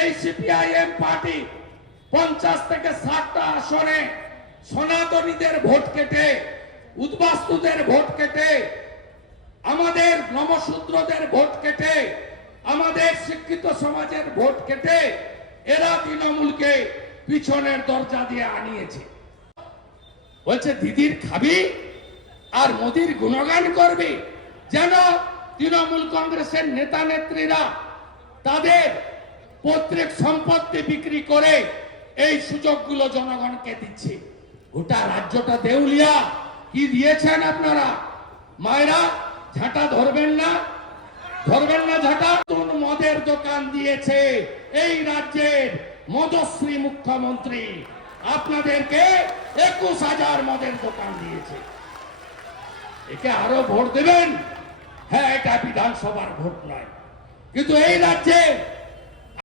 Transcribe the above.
এই CPIM party 50 থেকে 60টা আসনে সনাতনীদের ভোট কেটে, উদ্বাস্তুদের ভোট কেটে, আমাদের নমশূদ্রদের ভোট কেটে, আমাদের শিক্ষিত সমাজের ভোট কেটে এরা তৃণমূলকে পিছনের দরজা দিয়ে আনিয়েছে। বলছে দিদির খাবি আর মোদির গুণগান করবি, যেন তৃণমূল কংগ্রেসের নেতা নেত্রীরা তাদের পৈতৃক সম্পত্তি বিক্রি করে এই সুযোগগুলো জনগণকে দিচ্ছে। গোটা রাজ্যটা দেউলিয়া। কি দিয়েছেন আপনারা? মায়েরা ঝাঁটা ধরবেন না, ধরবেন না ঝাঁটা। মদের দোকান দিয়েছে এই রাজ্যের মদশ্রী মুখ্যমন্ত্রী, আপনাদেরকে 21,000 মদের দোকান দিয়েছে। একে আরো ভোট দেবেন? হ্যাঁ, এটা বিধানসভার ভোট নয়, কিন্তু এই রাজ্যে